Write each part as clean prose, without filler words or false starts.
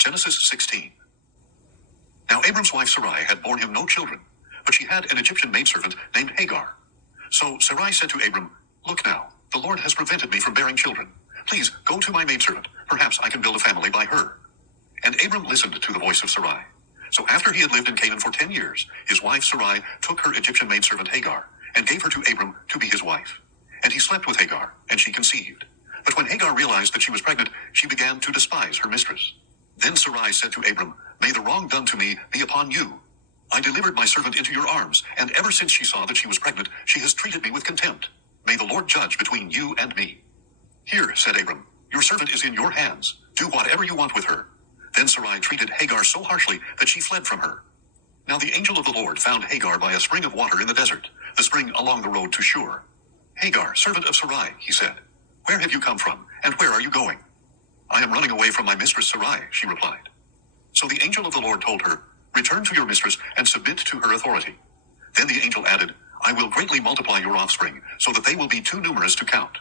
Genesis 16. Now Abram's wife Sarai had borne him no children, but she had an Egyptian maidservant named Hagar. So Sarai said to Abram, "Look now, the Lord has prevented me from bearing children. Please go to my maidservant. Perhaps I can build a family by her." And Abram listened to the voice of Sarai. So after he had lived in Canaan for 10 years, his wife Sarai took her Egyptian maidservant Hagar and gave her to Abram to be his wife. And he slept with Hagar, and she conceived. But when Hagar realized that she was pregnant, she began to despise her mistress. Then Sarai said to Abram, "May the wrong done to me be upon you. I delivered my servant into your arms, and ever since she saw that she was pregnant, she has treated me with contempt. May the Lord judge between you and me." "Here," said Abram, "your servant is in your hands. Do whatever you want with her." Then Sarai treated Hagar so harshly that she fled from her. Now the angel of the Lord found Hagar by a spring of water in the desert, the spring along the road to Shur. "Hagar, servant of Sarai," he said, "where have you come from, and where are you going?" "I am running away from my mistress Sarai," she replied. So the angel of the Lord told her, "Return to your mistress and submit to her authority." Then the angel added, "I will greatly multiply your offspring, so that they will be too numerous to count."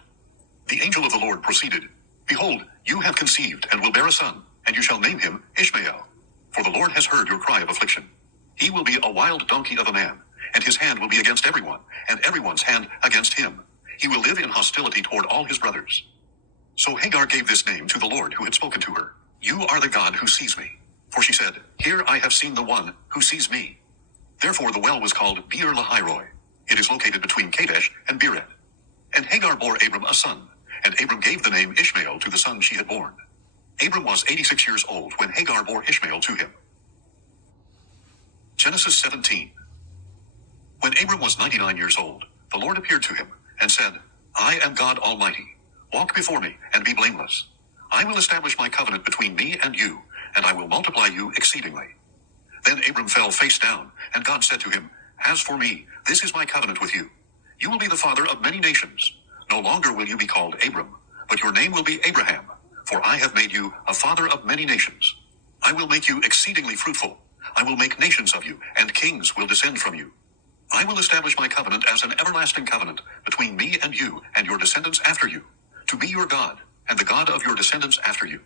The angel of the Lord proceeded, "Behold, you have conceived and will bear a son, and you shall name him Ishmael. For the Lord has heard your cry of affliction. He will be a wild donkey of a man, and his hand will be against everyone, and everyone's hand against him. He will live in hostility toward all his brothers." So Hagar gave this name to the Lord who had spoken to her, "You are the God who sees me." For she said, "Here I have seen the one who sees me." Therefore the well was called Beer Lahairoi. It is located between Kadesh and Bered. And Hagar bore Abram a son, and Abram gave the name Ishmael to the son she had born. Abram was 86 years old when Hagar bore Ishmael to him. Genesis 17. When Abram was 99 years old, the Lord appeared to him and said, "I am God Almighty. Walk before me and be blameless. I will establish my covenant between me and you, and I will multiply you exceedingly." Then Abram fell face down, and God said to him, "As for me, this is my covenant with you. You will be the father of many nations. No longer will you be called Abram, but your name will be Abraham, for I have made you a father of many nations. I will make you exceedingly fruitful. I will make nations of you, and kings will descend from you. I will establish my covenant as an everlasting covenant between me and you and your descendants after you, to be your God, and the God of your descendants after you.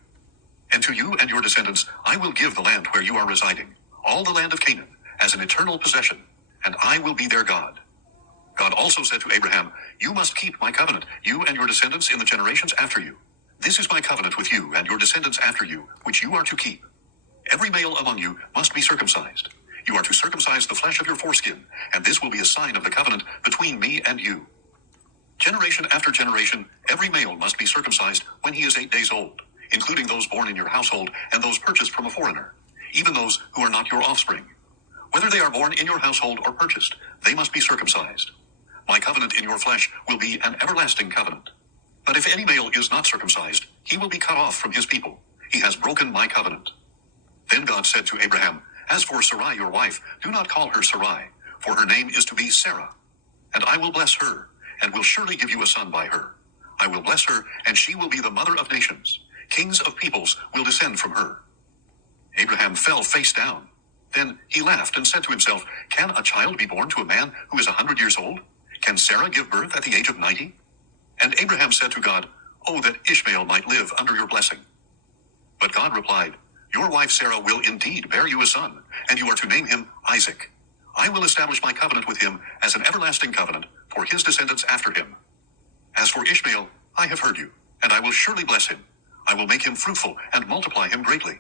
And to you and your descendants I will give the land where you are residing, all the land of Canaan, as an eternal possession, and I will be their God." God also said to Abraham, "You must keep my covenant, you and your descendants in the generations after you. This is my covenant with you and your descendants after you, which you are to keep. Every male among you must be circumcised. You are to circumcise the flesh of your foreskin, and this will be a sign of the covenant between me and you. Generation after generation, every male must be circumcised when he is 8 days old, including those born in your household and those purchased from a foreigner, even those who are not your offspring. Whether they are born in your household or purchased, they must be circumcised. My covenant in your flesh will be an everlasting covenant. But if any male is not circumcised, he will be cut off from his people. He has broken my covenant." Then God said to Abraham, "As for Sarai your wife, do not call her Sarai, for her name is to be Sarah. And I will bless her, and will surely give you a son by her. I will bless her, and she will be the mother of nations. Kings of peoples will descend from her." Abraham fell face down. Then he laughed and said to himself, "Can a child be born to a man who is 100 years old? Can Sarah give birth at the age of 90? And Abraham said to God, "Oh, that Ishmael might live under your blessing." But God replied, "Your wife Sarah will indeed bear you a son, and you are to name him Isaac. I will establish my covenant with him as an everlasting covenant for his descendants after him. As for Ishmael, I have heard you, and I will surely bless him. I will make him fruitful and multiply him greatly.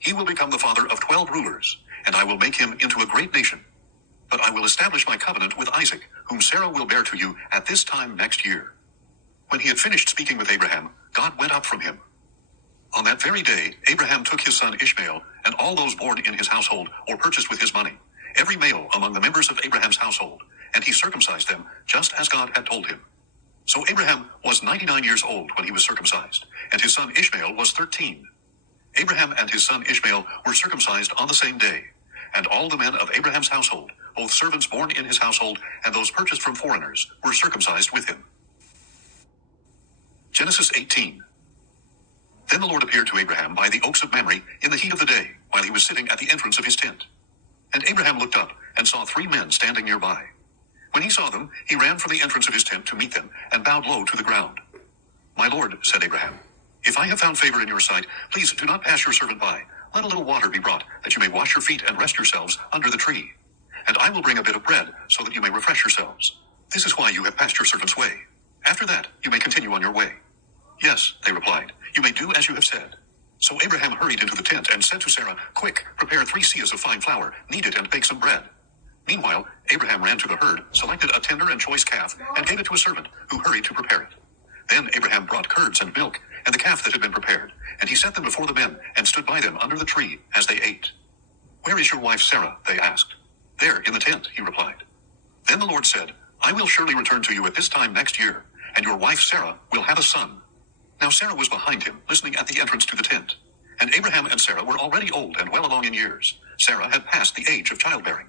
He will become the father of 12 rulers, and I will make him into a great nation. But I will establish my covenant with Isaac, whom Sarah will bear to you at this time next year." When he had finished speaking with Abraham, God went up from him. On that very day, Abraham took his son Ishmael, and all those born in his household or purchased with his money, every male among the members of Abraham's household, and he circumcised them, just as God had told him. So Abraham was 99 years old when he was circumcised, and his son Ishmael was 13. Abraham and his son Ishmael were circumcised on the same day, and all the men of Abraham's household, both servants born in his household and those purchased from foreigners, were circumcised with him. Genesis 18. Then the Lord appeared to Abraham by the oaks of Mamre in the heat of the day, while he was sitting at the entrance of his tent. And Abraham looked up and saw 3 men standing nearby. When he saw them, he ran from the entrance of his tent to meet them and bowed low to the ground. "My Lord," said Abraham, "if I have found favor in your sight, please do not pass your servant by. Let a little water be brought, that you may wash your feet and rest yourselves under the tree. And I will bring a bit of bread, so that you may refresh yourselves. This is why you have passed your servant's way. After that, you may continue on your way. Yes, they replied, you may do as you have said. So Abraham hurried into the tent and said to Sarah, quick, prepare 3 seahs of fine flour, knead it and bake some bread. Meanwhile, Abraham ran to the herd, selected a tender and choice calf, and gave it to a servant, who hurried to prepare it. Then Abraham brought curds and milk, and the calf that had been prepared, and he set them before the men, and stood by them under the tree, as they ate. Where is your wife Sarah? They asked. There, in the tent, he replied. Then the Lord said, I will surely return to you at this time next year, and your wife Sarah will have a son. Now Sarah was behind him, listening at the entrance to the tent. And Abraham and Sarah were already old and well along in years. Sarah had passed the age of childbearing.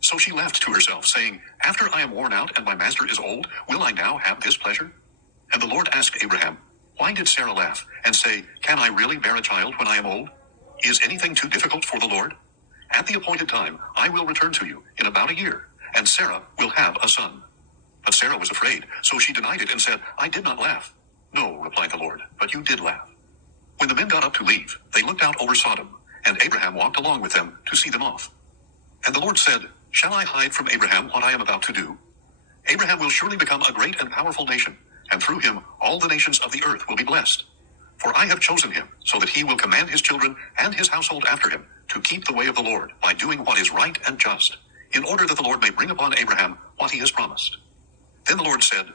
So she laughed to herself, saying, After I am worn out and my master is old, will I now have this pleasure? And the Lord asked Abraham, Why did Sarah laugh, and say, Can I really bear a child when I am old? Is anything too difficult for the Lord? At the appointed time, I will return to you, in about a year, and Sarah will have a son. But Sarah was afraid, so she denied it and said, I did not laugh. No, replied the Lord, but you did laugh. When the men got up to leave, they looked out over Sodom, and Abraham walked along with them to see them off. And the Lord said, Shall I hide from Abraham what I am about to do? Abraham will surely become a great and powerful nation, and through him all the nations of the earth will be blessed. For I have chosen him, so that he will command his children and his household after him, to keep the way of the Lord by doing what is right and just, in order that the Lord may bring upon Abraham what he has promised. Then the Lord said,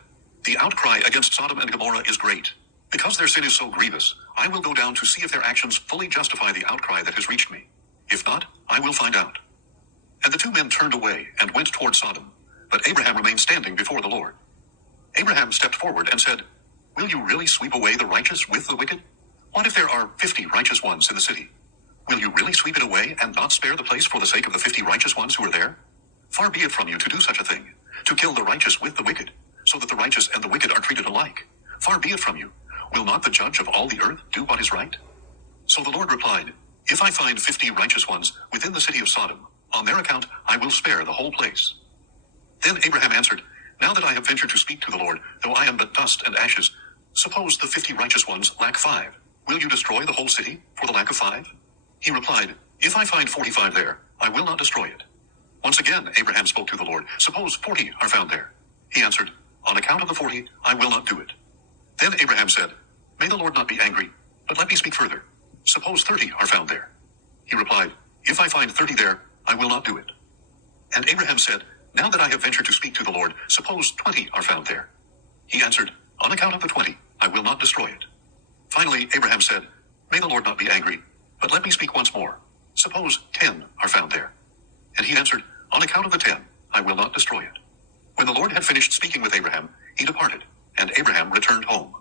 The outcry against Sodom and Gomorrah is great. Because their sin is so grievous, I will go down to see if their actions fully justify the outcry that has reached me. If not, I will find out. And the 2 men turned away and went toward Sodom, but Abraham remained standing before the Lord. Abraham stepped forward and said, Will you really sweep away the righteous with the wicked? What if there are 50 righteous ones in the city? Will you really sweep it away and not spare the place for the sake of the 50 righteous ones who are there? Far be it from you to do such a thing, to kill the righteous with the wicked, so that the righteous and the wicked are treated alike. Far be it from you. Will not the judge of all the earth do what is right? So the Lord replied, If I find 50 righteous ones within the city of Sodom, on their account I will spare the whole place. Then Abraham answered, Now that I have ventured to speak to the Lord, though I am but dust and ashes, suppose the 50 righteous ones lack 5. Will you destroy the whole city for the lack of 5? He replied, If I find 45 there, I will not destroy it. Once again Abraham spoke to the Lord, Suppose 40 are found there. He answered, On account of the 40, I will not do it. Then Abraham said, May the Lord not be angry, but let me speak further. Suppose 30 are found there. He replied, If I find 30 there, I will not do it. And Abraham said, Now that I have ventured to speak to the Lord, suppose 20 are found there. He answered, On account of the 20, I will not destroy it. Finally, Abraham said, May the Lord not be angry, but let me speak once more. Suppose 10 are found there. And he answered, On account of the 10, I will not destroy it. When the Lord had finished speaking with Abraham, he departed, and Abraham returned home.